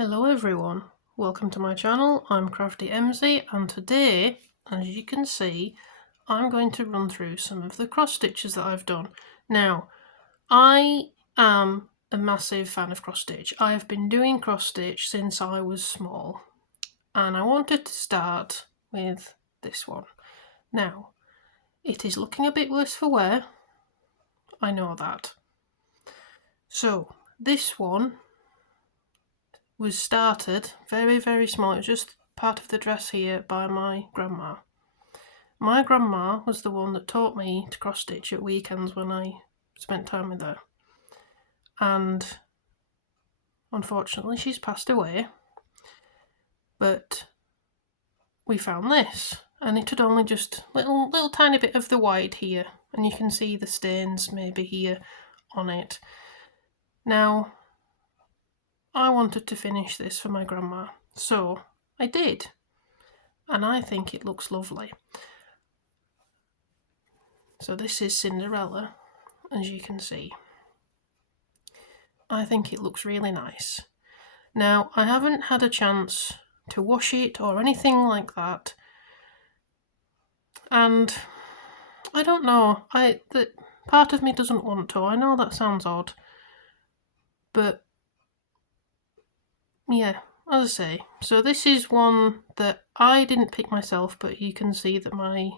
Hello everyone, welcome to my channel. I'm Crafty MZ, and today, as you can see, I'm going to run through some of the cross stitches that I've done. Now, I am a massive fan of cross stitch. I have been doing cross stitch since I was small, and I wanted to start with this one. Now, it is looking a bit worse for wear, I know that. So, this one was started very small. It was just part of the dress here by my grandma. My grandma was the one that taught me to cross stitch at weekends when I spent time with her, and unfortunately she's passed away, but we found this, and it had only just little tiny bit of the white here, and you can see the stains maybe here on it. Now I wanted to finish this for my grandma, so I did, and I think it looks lovely. So this is Cinderella, as you can see. I think it looks really nice. Now, I haven't had a chance to wash it or anything like that, and I don't know, that part of me doesn't want to. I know that sounds odd, but yeah, as I say, so this is one that I didn't pick myself, but you can see that my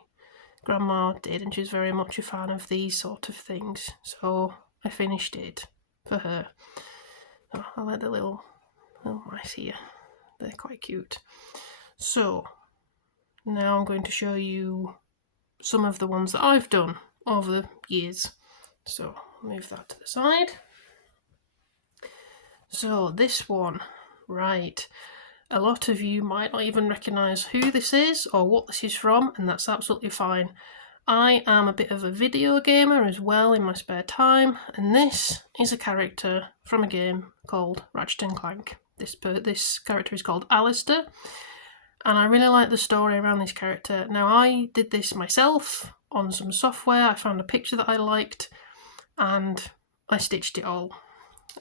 grandma did, and she's very much a fan of these sort of things, so I finished it for her. Oh, I like the little mice here, they're quite cute. So now I'm going to show you some of the ones that I've done over the years. So move that to the side. So this one, right, a lot of you might not even recognise who this is or what this is from, and that's absolutely fine. I am a bit of a video gamer as well in my spare time, and this is a character from a game called Ratchet and Clank. This character is called Alistair, and I really like the story around this character. Now, I did this myself on some software. I found a picture that I liked, and I stitched it all.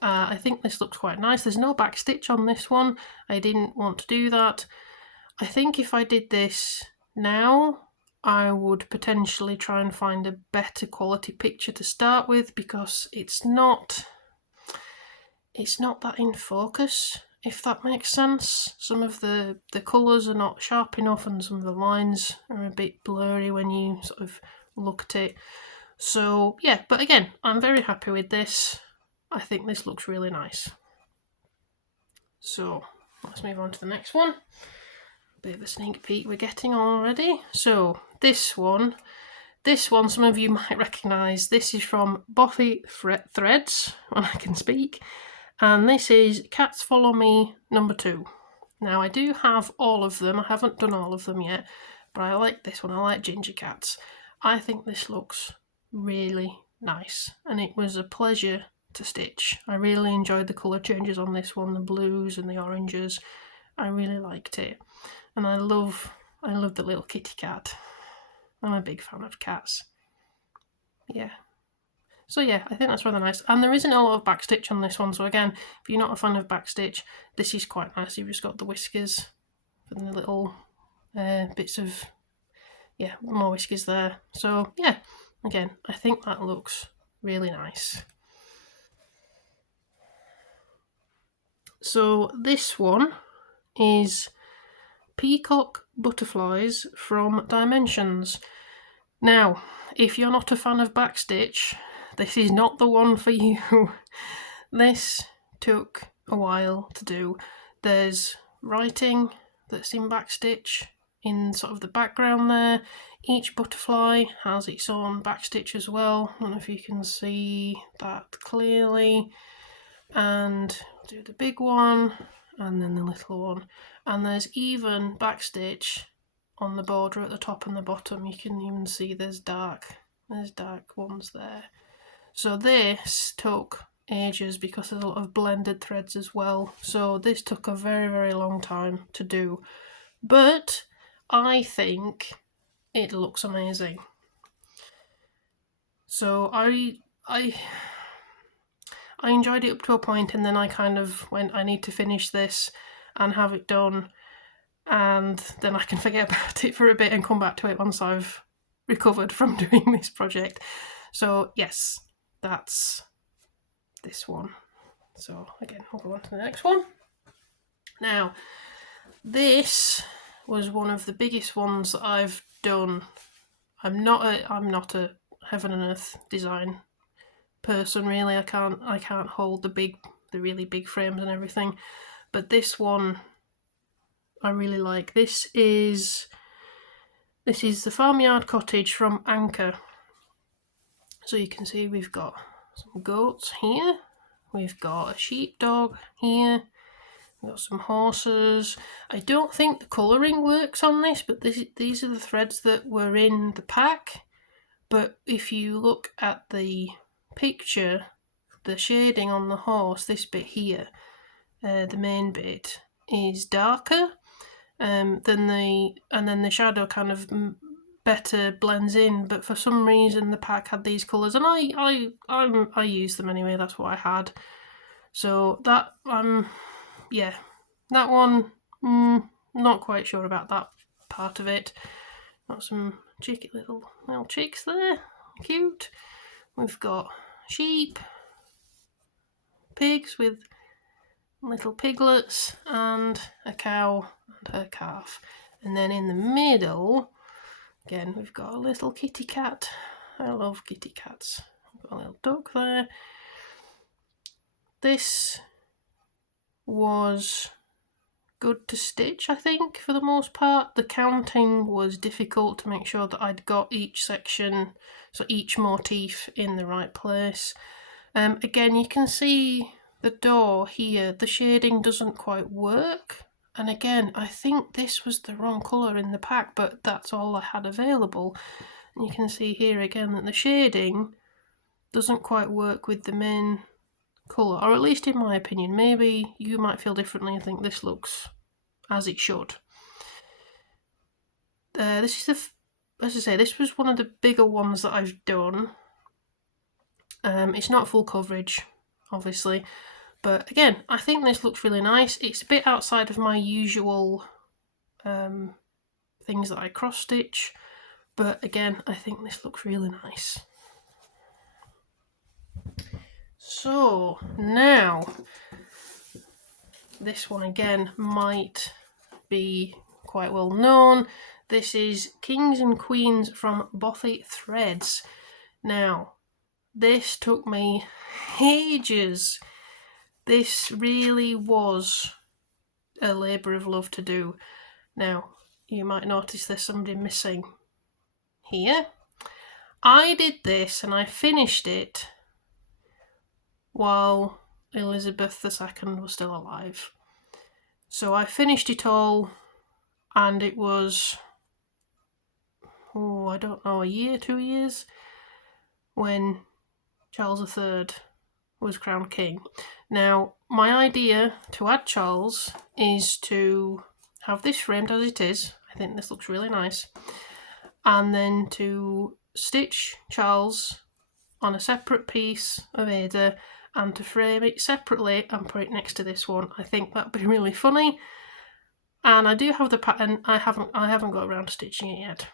I think this looks quite nice. There's no back stitch on this one. I didn't want to do that. I think if I did this now, I would potentially try and find a better quality picture to start with, because it's not that in focus, if that makes sense. Some of the colours are not sharp enough, and some of the lines are a bit blurry when you sort of look at it. So yeah, but again, I'm very happy with this. I think this looks really nice. So let's move on to the next one. Bit of a sneak peek we're getting already. So this one some of you might recognise. This is from Bothy Threads, when I can speak, and this is Cats Follow Me number 2. Now, I do have all of them. I haven't done all of them yet, but I like this one. I like ginger cats. I think this looks really nice, and it was a pleasure to stitch. I really enjoyed the colour changes on this one, the blues and the oranges. I really liked it, and I love the little kitty cat. I'm a big fan of cats. Yeah. So yeah, I think that's rather nice. And there isn't a lot of backstitch on this one, so again, if you're not a fan of backstitch, this is quite nice. You've just got the whiskers and the little bits of, yeah, more whiskers there. So yeah, again, I think that looks really nice. So this one is Peacock Butterflies from Dimensions. Now, if you're not a fan of backstitch, this is not the one for you. This took a while to do. There's writing that's in backstitch in sort of the background there. Each butterfly has its own backstitch as well. I don't know if you can see that clearly. And I'll do the big one and then the little one. And there's even backstitch on the border at the top and the bottom. You can even see there's dark ones there. So this took ages because there's a lot of blended threads as well. So this took a very long time to do, but I think it looks amazing. So I I enjoyed it up to a point, and then I kind of went, I need to finish this and have it done, and then I can forget about it for a bit and come back to it once I've recovered from doing this project. So yes, that's this one. So again, I'll go on to the next one. Now, this was one of the biggest ones that I've done. I'm not a heaven and earth design person, really. I can't hold the really big frames and everything. But this one I really like. This is the farmyard cottage from Anchor. So you can see we've got some goats here. We've got a sheepdog here. We've got some horses. I don't think the colouring works on this, but these are the threads that were in the pack. But if you look at the picture, the shading on the horse, this bit here, the main bit, is darker and then the shadow kind of better blends in. But for some reason, the pack had these colours, and I used them anyway. That's what I had. So that yeah, that one, not quite sure about that part of it. Got some cheeky little chicks there, cute. We've got sheep, pigs with little piglets, and a cow and her calf. And then in the middle, again, we've got a little kitty cat. I love kitty cats. We've got a little duck there. This was good to stitch, I think, for the most part. The counting was difficult to make sure that I'd got each section, so each motif in the right place. Again, you can see the door here, the shading doesn't quite work. And again, I think this was the wrong colour in the pack, but that's all I had available. And you can see here again that the shading doesn't quite work with the main colour, or at least in my opinion. Maybe you might feel differently and think this looks as it should. This is as I say, this was one of the bigger ones that I've done. It's not full coverage, obviously, but again, I think this looks really nice. It's a bit outside of my usual things that I cross stitch, but again, I think this looks really nice. So now, this one again might be quite well known. This is Kings and Queens from Bothy Threads. Now, this took me ages. This really was a labour of love to do. Now, you might notice there's somebody missing here. I did this and I finished it while Elizabeth II was still alive. So I finished it all, and it was, I don't know, a year, 2 years, when Charles III was crowned king. Now, my idea to add Charles is to have this framed as it is. I think this looks really nice. And then to stitch Charles on a separate piece of Ada and to frame it separately and put it next to this one. I think that'd be really funny. And I do have the pattern. I haven't got around to stitching it yet.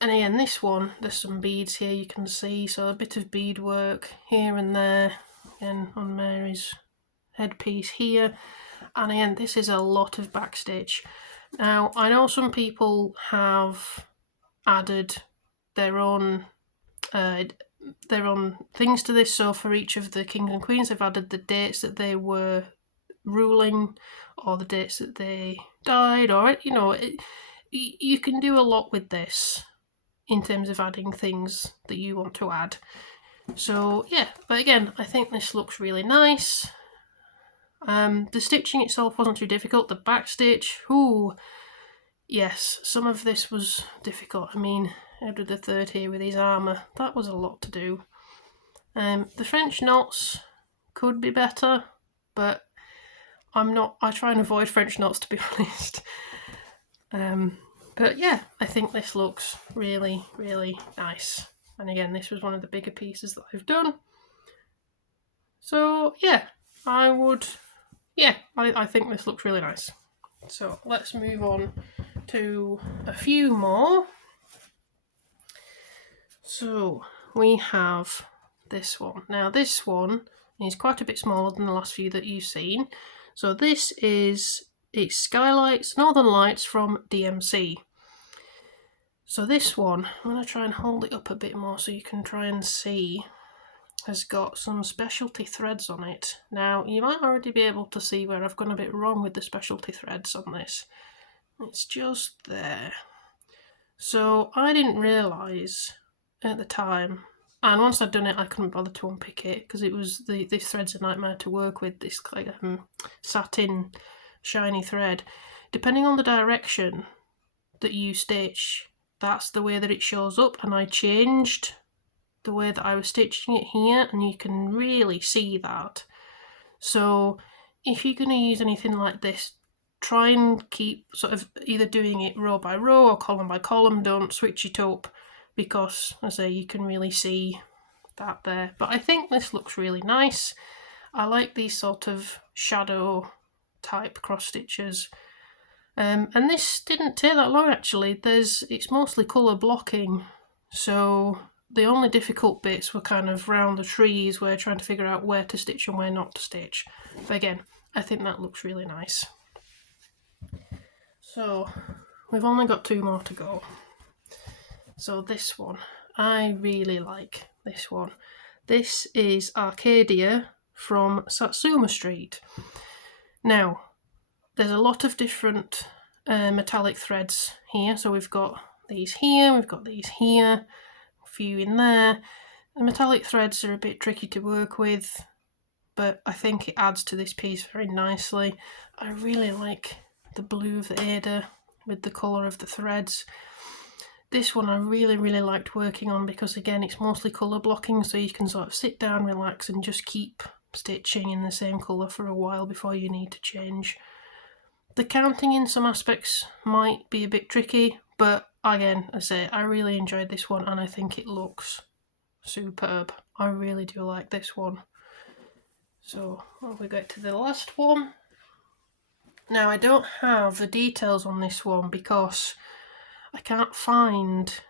And again, this one, there's some beads here you can see, so a bit of beadwork here and there, again on Mary's headpiece here. And again, this is a lot of backstitch. Now, I know some people have added their own things to this. So for each of the kings and queens, they've added the dates that they were ruling, or the dates that they died, or you can do a lot with this in terms of adding things that you want to add. So yeah, but again, I think this looks really nice. The stitching itself wasn't too difficult. The back stitch, yes, some of this was difficult. I mean, Edward III here with his armour, that was a lot to do. The French knots could be better, but I try and avoid French knots, to be honest. But yeah, I think this looks really, really nice. And again, this was one of the bigger pieces that I've done. So yeah, I think this looks really nice. So let's move on to a few more. So we have this one. Now this one is quite a bit smaller than the last few that you've seen. So this is it's Skylights Northern Lights from DMC. So this one, I'm going to try and hold it up a bit more so you can try and see, has got some specialty threads on it. Now you might already be able to see where I've gone a bit wrong with the specialty threads on this. It's just there. So I didn't realise at the time, and once I'd done it I couldn't bother to unpick it because it was this thread's a nightmare to work with, this satin shiny thread. Depending on the direction that you stitch, that's the way that it shows up, and I changed the way that I was stitching it here and you can really see that. So if you're going to use anything like this, try and keep sort of either doing it row by row or column by column. Don't switch it up because, as I say, you can really see that there. But I think this looks really nice. I like these sort of shadow type cross stitches. And this didn't take that long actually. It's mostly colour blocking, so the only difficult bits were kind of round the trees where trying to figure out where to stitch and where not to stitch. But again, I think that looks really nice. So we've only got 2 more to go. So this one, I really like this one. This is Arcadia from Satsuma Street. Now, there's a lot of different metallic threads here. So we've got these here, we've got these here, a few in there. The metallic threads are a bit tricky to work with, but I think it adds to this piece very nicely. I really like the blue of the Aida with the colour of the threads. This one I really liked working on because again it's mostly colour blocking, so you can sort of sit down, relax and just keep stitching in the same colour for a while before you need to change. The counting in some aspects might be a bit tricky, but again, as I say, I really enjoyed this one and I think it looks superb. I really do like this one. So we go to the last one. Now I don't have the details on this one because I can't find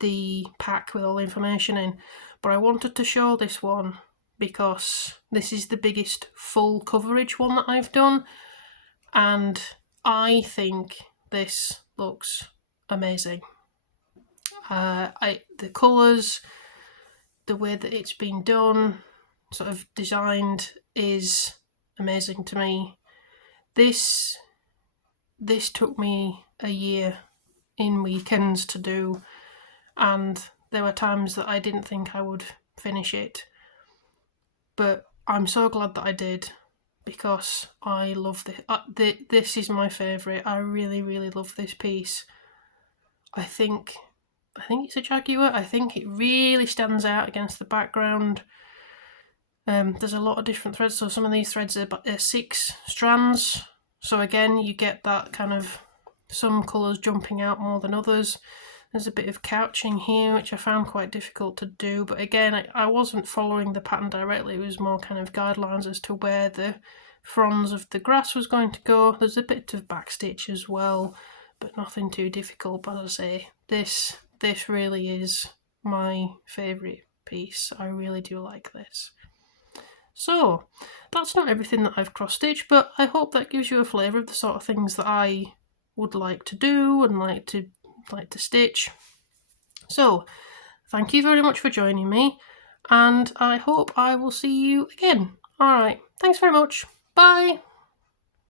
the pack with all the information in, but I wanted to show this one because this is the biggest full coverage one that I've done, and I think this looks amazing. The colours, the way that it's been done, sort of designed, is amazing to me. This took me a year in weekends to do, and there were times that I didn't think I would finish it, but I'm so glad that I did because I love this. This is my favourite. I really love this piece. I think it's a Jaguar. I think it really stands out against the background. There's a lot of different threads, so some of these threads are 6 strands, so again you get that kind of some colours jumping out more than others. There's a bit of couching here which I found quite difficult to do, but again I wasn't following the pattern directly, it was more kind of guidelines as to where the fronds of the grass was going to go. There's a bit of backstitch as well, but nothing too difficult. But as I say, this really is my favourite piece. I really do like this. So that's not everything that I've cross-stitched, but I hope that gives you a flavour of the sort of things that I would like to do and like to stitch. So thank you very much for joining me, and I hope I will see you again. Alright, thanks very much. Bye!